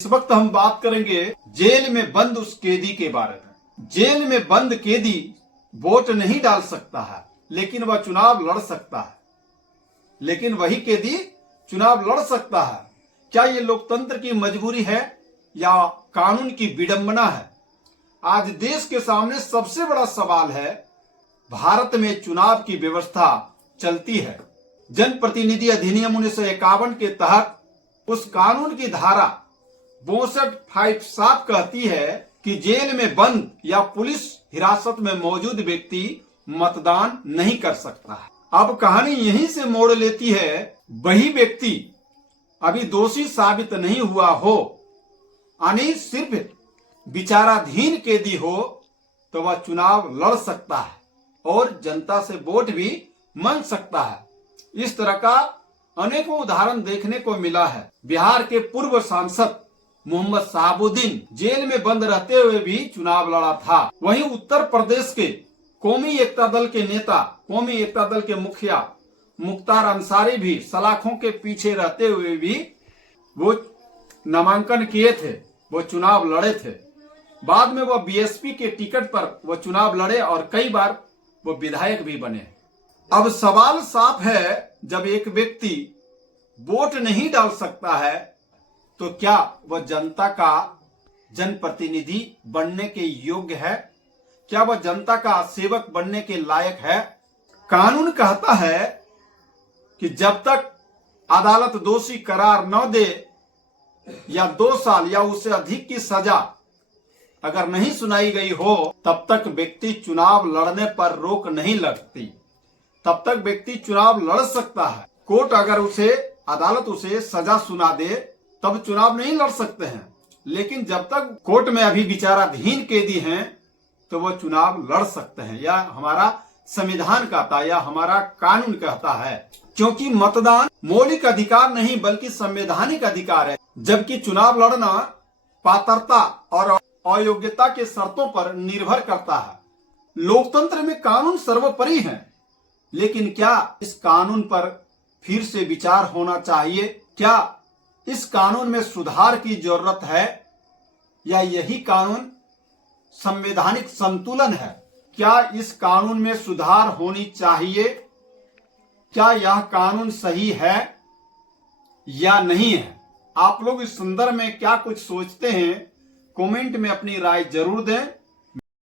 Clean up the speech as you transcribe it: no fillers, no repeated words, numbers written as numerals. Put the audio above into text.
इस वक्त हम बात करेंगे जेल में बंद उस कैदी के बारे में। जेल में बंद कैदी वोट नहीं डाल सकता है, लेकिन वह चुनाव लड़ सकता है। लेकिन वही कैदी चुनाव लड़ सकता है। क्या ये लोकतंत्र की मजबूरी है या कानून की विडंबना है? आज देश के सामने सबसे बड़ा सवाल है। भारत में चुनाव की व्यवस्था चलती है। जनप्रतिनिधि अधिनियम 1951 के तहत उस कानून की धारा 62 साफ कहती है कि जेल में बंद या पुलिस हिरासत में मौजूद व्यक्ति मतदान नहीं कर सकता है। अब कहानी यहीं से मोड़ लेती है। वही व्यक्ति अभी दोषी साबित नहीं हुआ हो, यानी सिर्फ विचाराधीन कैदी हो, तो वह चुनाव लड़ सकता है और जनता से वोट भी मांग सकता है। इस तरह का अनेकों उदाहरण देखने को मिला है। बिहार के पूर्व सांसद मोहम्मद शहाबुद्दीन जेल में बंद रहते हुए भी चुनाव लड़ा था। वहीं उत्तर प्रदेश के कौमी एकता दल के नेता, कौमी एकता दल के मुखिया मुख्तार अंसारी भी सलाखों के पीछे रहते हुए भी वो नामांकन किए थे, वो चुनाव लड़े थे। बाद में वह बीएसपी के टिकट पर वो चुनाव लड़े और कई बार वो विधायक भी बने। अब सवाल साफ है, जब एक व्यक्ति वोट नहीं डाल सकता है तो क्या वह जनता का जनप्रतिनिधि बनने के योग्य है? क्या वह जनता का सेवक बनने के लायक है? कानून कहता है कि जब तक अदालत दोषी करार न दे या 2 साल या उससे अधिक की सजा अगर नहीं सुनाई गई हो, तब तक व्यक्ति चुनाव लड़ने पर रोक नहीं लगती। तब तक व्यक्ति चुनाव लड़ सकता है। कोर्ट अगर अदालत उसे सजा सुना दे तब चुनाव नहीं लड़ सकते हैं। लेकिन जब तक कोर्ट में अभी विचाराधीन कैदी हैं तो वो चुनाव लड़ सकते हैं। यह हमारा संविधान कहता है या हमारा कानून कहता है, क्योंकि मतदान मौलिक अधिकार नहीं बल्कि संवैधानिक अधिकार है। जबकि चुनाव लड़ना पात्रता और अयोग्यता के शर्तों पर निर्भर करता है। लोकतंत्र में कानून सर्वोपरि है, लेकिन क्या इस कानून पर फिर से विचार होना चाहिए? क्या इस कानून में सुधार की जरूरत है या यही कानून संवैधानिक संतुलन है? क्या इस कानून में सुधार होनी चाहिए? क्या यह कानून सही है या नहीं है? आप लोग इस संदर्भ में क्या कुछ सोचते हैं? कमेंट में अपनी राय जरूर दें।